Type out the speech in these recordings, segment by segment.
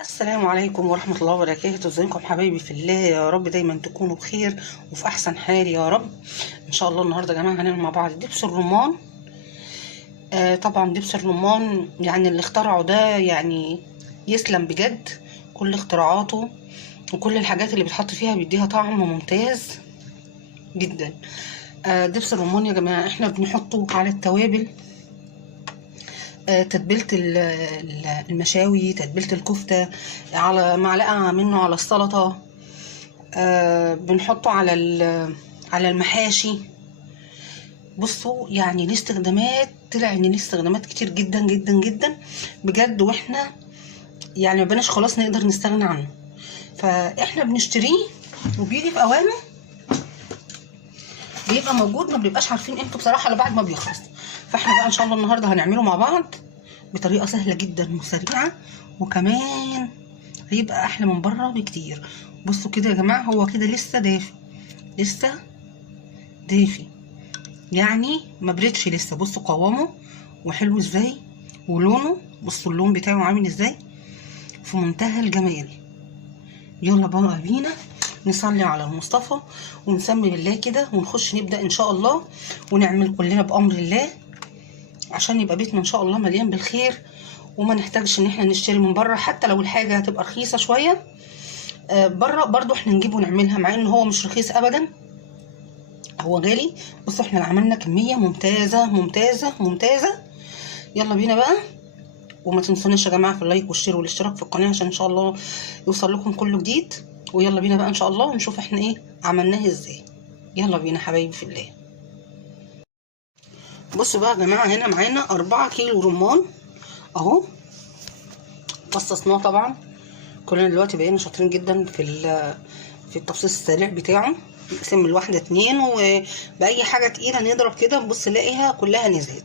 السلام عليكم ورحمة الله وبركاته. ازيكم حبايبي في الله؟ يا رب دايما تكونوا بخير وفي احسن حال يا رب ان شاء الله. النهارده يا جماعه هنعمل مع بعض دبس الرمان. طبعا دبس الرمان يعني اللي اخترعه ده يعني يسلم بجد. كل اختراعاته وكل الحاجات اللي بتحط فيها بيديها طعم ممتاز جدا. دبس الرمان يا جماعه احنا بنحطه على التوابل، تتبيلة المشاوي، تتبيلة الكفتة، على معلقة منه على السلطة، بنحطه على المحاشي. بصوا يعني ليه استخدامات، طلع ان ليه استخدامات كتير جدا جدا جدا بجد، واحنا يعني مبقناش خلاص نقدر نستغنى عنه. فاحنا بنشتريه وبيجي في اوانه، بيبقى موجود، ما بنبقاش عارفين قيمته بصراحه الا بعد ما بيخلص. فاحنا بقى ان شاء الله النهارده هنعمله مع بعض بطريقه سهله جدا وسريعه، وكمان هيبقى احلى من بره بكتير. بصوا كده يا جماعه، هو كده لسه دافي، لسه دافي يعني ما بردش لسه. بصوا قوامه وحلو ازاي، ولونه بصوا اللون بتاعه عامل ازاي، في منتهى الجمال. يلا بقى بينا نصلي على المصطفى ونسمي بالله كده ونخش نبدأ ان شاء الله، ونعمل كلنا بأمر الله عشان يبقى بيتنا ان شاء الله مليان بالخير، وما نحتاجش ان احنا نشتري من بره. حتى لو الحاجة هتبقى رخيصة شوية بره برضو احنا نجيبه ونعملها، مع ان هو مش رخيص ابدا، هو غالي. بصوا احنا عملنا كمية ممتازة ممتازة ممتازة. يلا بينا بقى، وما تنسوناش يا جماعة في اللايك والشير والاشتراك في القناة عشان ان شاء الله يوصل لكم كل جديد. ويلا بينا بقى ان شاء الله ونشوف احنا ايه عملناه ازاي. يلا بينا حبايبي في الله. بصوا بقى يا جماعة، هنا معانا 4 كيلو رمان اهو، فصصناه طبعا. كلنا دلوقتي بقينا شاطرين جدا في التفصيص السريع بتاعه. نقسم الواحدة 2 وبأي حاجة تقيلة نضرب كده نبص نلاقيها كلها نزلت.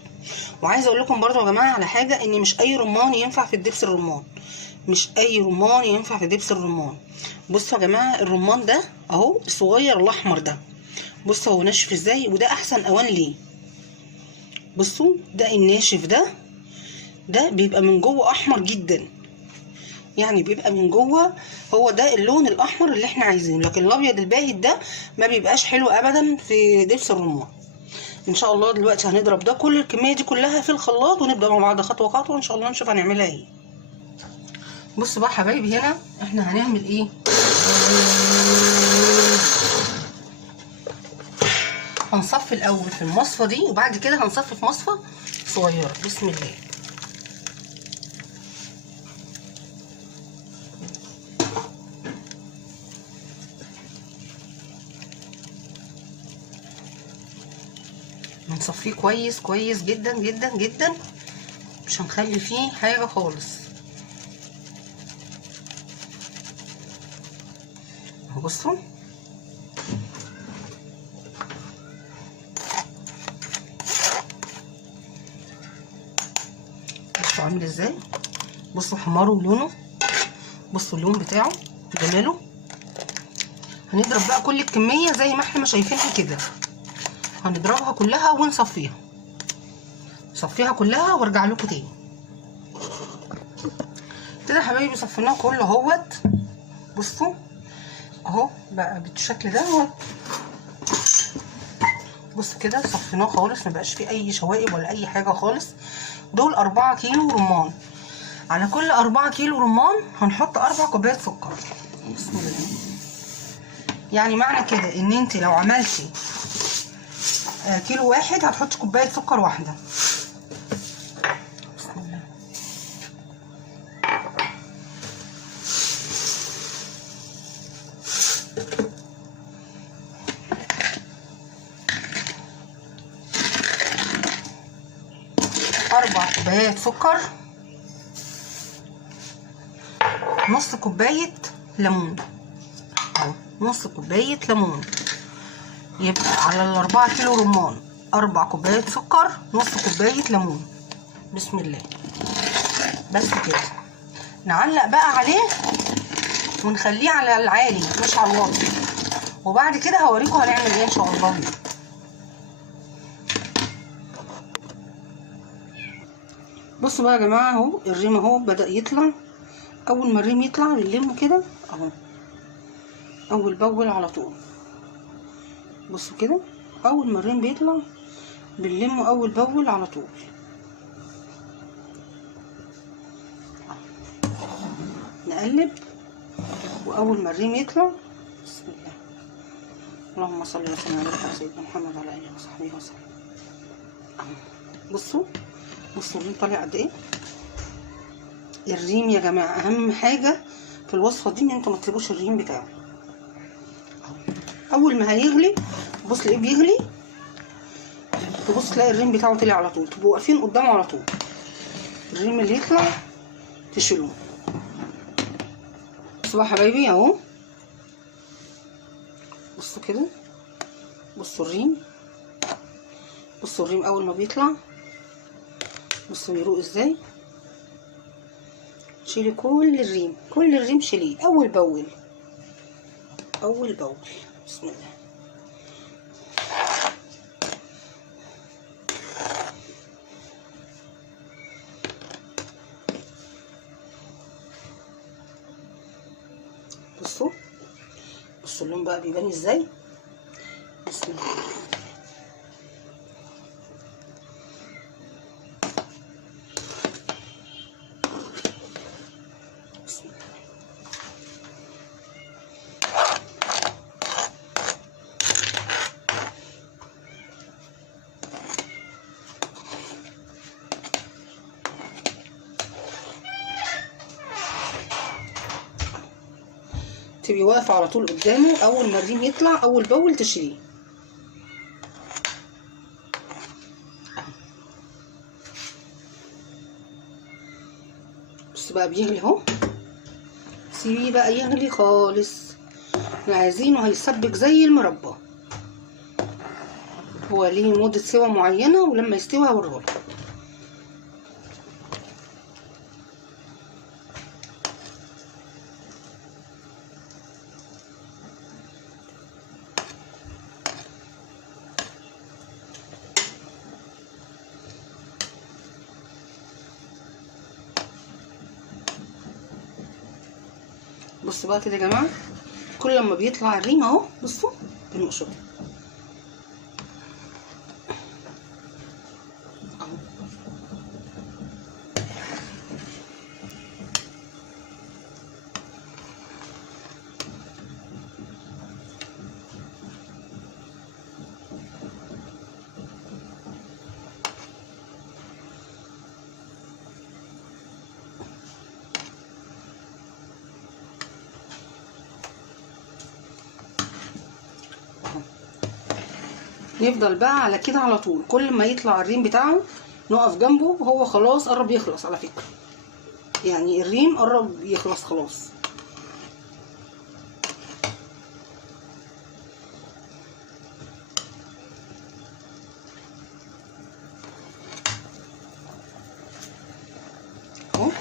وعايزة اقول لكم برضو يا جماعة على حاجة، ان مش اي رمان ينفع في الدبس الرمان، مش اي رمان ينفع في دبس الرمان. بصوا يا جماعة الرمان ده اهو الصغير الاحمر ده، بصوا هو ناشف ازاي، وده احسن اوان ليه. بصوا ده الناشف ده بيبقى من جوه احمر جدا، يعني بيبقى من جوه هو ده اللون الاحمر اللي احنا عايزينه. لكن الابيض الباهت ده ما بيبقاش حلو ابدا في دبس الرمان. ان شاء الله دلوقتي هنضرب ده كل الكميه دي كلها في الخلاط، ونبدا مع بعض خطوه خطوه ان شاء الله نشوف هنعملها ايه. بصوا بقى حبايبي، هنا احنا هنعمل ايه، هنصفي الاول في المصفى دي، وبعد كده هنصفي في مصفى صغيره. بسم الله. هنصفيه كويس كويس جدا جدا جدا، مش هنخلي فيه حاجه خالص. بصوا بصوا عامل ازاي، بصوا حماره ولونه، بصوا اللون بتاعه جماله. هنضرب بقى كل الكميه زي ما احنا ما شايفينها كده، هنضربها كلها ونصفيها، صفيها كلها وارجع لكم تاني. كده يا حبايبي صفيناه كله اهوت. بصوا اهو بقى بالشكل ده. بصوا كده صفيناه خالص، مبقاش فيه اي شوائب ولا اي حاجه خالص. دول 4 كيلو رمان، على كل 4 كيلو رمان هنحط 4 كوبايات سكر. بسم الله. يعني معنى كده ان انت لو عملتي كيلو واحد هتحطي كوبايه سكر واحده. بسم الله. اربع كوبايات سكر، نص كوبايه ليمون اهو، نص كوبايه ليمون. يبقى على ال4 كيلو رمان 4 كوبايات سكر، نص كوبايه ليمون. بسم الله. بس كده نعلق بقى عليه ونخليه على العالي مش على الواطي، وبعد كده هوريكم هنعمل ايه ان شاء الله. بصوا بقى يا جماعه اهو الريم اهو بدأ يطلع اول ما الريم يطلع نلمه كده اهو، اول باول على طول. بصوا كده اول ما الريم بيطلع بنلمه اول باول على طول. نقلب، واول ما الريم يطلع بسم الله، اللهم صل وسلم على سيدنا محمد وعلى اله وصحبه وسلم. بصوا الريم طالع قد ايه. الريم يا جماعه اهم حاجه في الوصفه دي ان انتوا ما تسيبوش الريم بتاعه. اول ما هيغلي بص تلاقيه بيغلي، تبص تلاقي الريم بتاعه طلع على طول، تبقوا واقفين قدامه على طول. الريم اللي يطلع تشيلوه. بصوا بقى حبايبي اهو، بصوا كده، بصوا الريم، بصوا الريم اول ما بيطلع بصوا يروق ازاي. شيلي كل الريم شيليه اول باول اول باول. بسم الله. بصوا اللون بقى بيبان ازاي. بسم الله. بسم الله. تبقي واقفه على طول قدامه، اول ما الريم يطلع اول باول تشيليه. بص بقى بيغلي اهو، سيبيه بقى يغلي خالص. احنا عايزينه هيسبك زي المربى. هو ليه مدة سوا معينة، ولما يستوي هوريهولكم. بصوا بقى كده يا جماعه، كل لما بيطلع الريم اهو بصوا بنقشره اهو. نفضل بقى على كده على طول، كل ما يطلع الريم بتاعه نقف جنبه. هو خلاص قرب يخلص على فكرة، يعني الريم قرب يخلص خلاص. اهو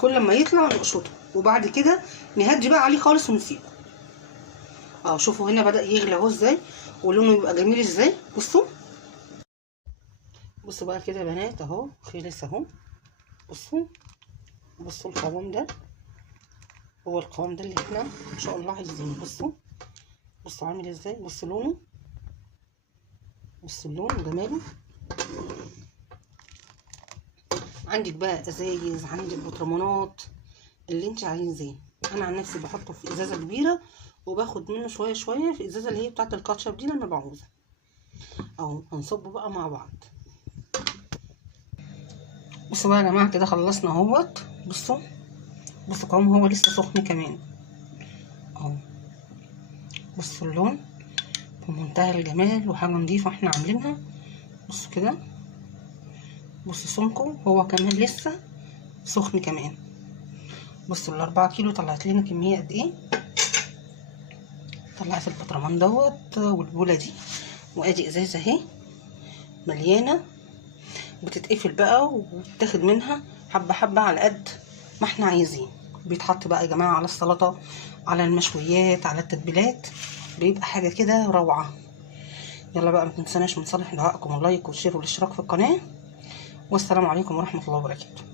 كل ما يطلع نقشطه، وبعد كده نهدي بقى عليه خالص ونسيبه. اهو شوفوا هنا بدأ يغلي اهو ازاي، ولونه يبقى جميل ازاي. بصوا بقى كده يا بنات اهو خلص اهو. بصوا القوام ده هو القوام ده اللي احنا ان شاء الله عايزينه. بصوا عامل ازاي، بصوا لونه، بصوا اللون وجماله. عندك بقى ازايز، عندك برطمانات، اللي انت عايزاه. انا عن نفسي بحطه في ازازه كبيره، وباخد منه شويه شويه في الازازه اللي هي بتاعه الكاتشب دي لما بعوزها. اهو هنصبه بقى مع بعض. بصوا بقى يا جماعه كده خلصنا اهوت. بصوا قوامه هو لسه سخن كمان اهو. بصوا اللون بمنتهى الجمال، وحاجه نضيفه احنا عاملينها. بصوا كده، بصوا سمكه هو كمان لسه سخن كمان. بصوا ال4 كيلو طلعت لنا كميه قد ايه. طلعت البطرمان دوت والبوله دي، وادي ازازه اهي مليانه، بتتقفل بقى وبتاخد منها حبه حبه على قد ما احنا عايزين. بيتحط بقى يا جماعه على السلطه، على المشويات، على التتبيلات، بيبقى حاجه كده روعه. يلا بقى ما تنسوناش من صالح دعائكم اللايك والشير والاشتراك في القناه، والسلام عليكم ورحمه الله وبركاته.